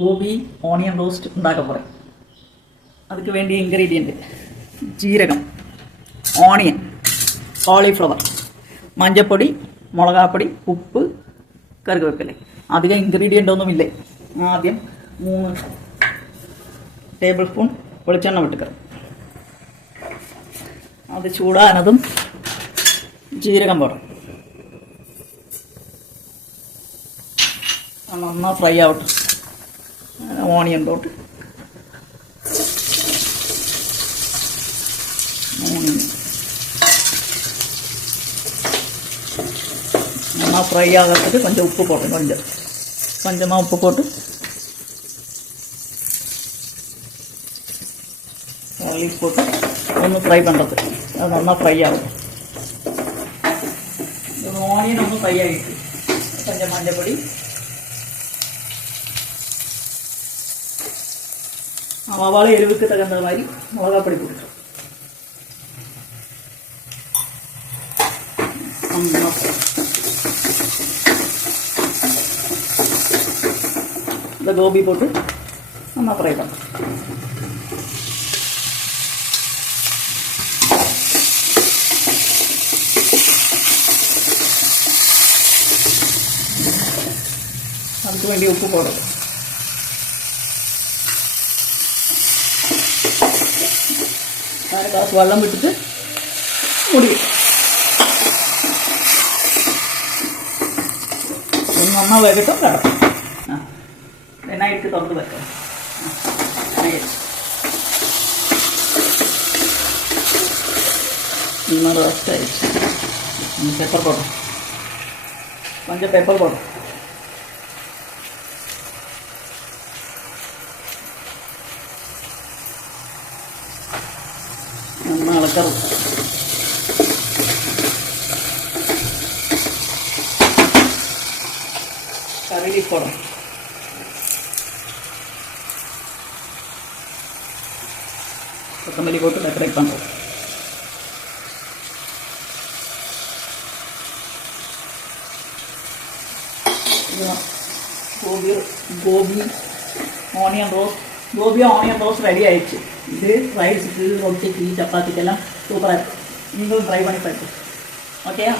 Gopi onion roast உண்டாக்க போகிறேன். அதுக்கு வேண்டிய இன்க்ரீடியൻറ്റ് ജീരകം, ഓണിയൻ, കോളിഫ്ലവർ, മഞ്ഞൾപ്പൊടി, മുളകാപ്പൊടി, ഉപ്പ്, കറിവേപ്പില. അധികം ഇൻഗ്രീഡിയൻ്റ് ഒന്നുമില്ല. ആദ്യം 3 ടേബിൾ സ്പൂൺ വെളിച്ചെണ്ണ വിട്ടുക. അത് ചൂടാനതും ജീരകം പോടും. നന്നാ ഫ്രൈ ആവട്ടെ. ഓണിയൻ പോട്ട് நல்லா ஃப்ரை ஆகிறதுக்கு கொஞ்சம் உப்பு போட்டேன். கொஞ்சமாக உப்பு போட்டு லீஃப் போட்டு ஒன்று ஃப்ரை பண்ணுறது. அது நல்லா ஃப்ரை ஆகும். ஆனியன் ஒன்று ஃப்ரை ஆகிடுச்சு. கொஞ்சம் மஞ்சள், அவளை எருவுக்கு தகுந்த மாதிரி மிளகாப்பொடி போட்டு இந்த கோபி போட்டு நம்ம ஃப்ரை பண்ணலாம். அதுக்கு வேண்டிய உப்பு போடுறது. அரை கிளாஸ் வெல்லம் விட்டுட்டு முடியும். ஒன்றா வேகட்டும். கிடக்கும் நைட்டு திறந்து வைக்கிறேன். இன்னொரு ரோஸ்ட் ஆயிடுச்சு. பெப்பர் போடும், கொஞ்சம் பெப்பர் போடும். நல்லா இளக்கரும். கறி போடும். கொத்தமல்லி போட்டு டெக்கரேட் பண்ணுறோம். இதுதான் கோபி ஆனியன் ரோஸ்ட் ரெடி ஆயிடுச்சு. இது ரைஸுக்கு, ரொட்டிக்கு, சப்பாத்திக்கெல்லாம் சூப்பராக இருக்கும். நீங்களும் ட்ரை பண்ணி பார்த்து. ஓகேயா?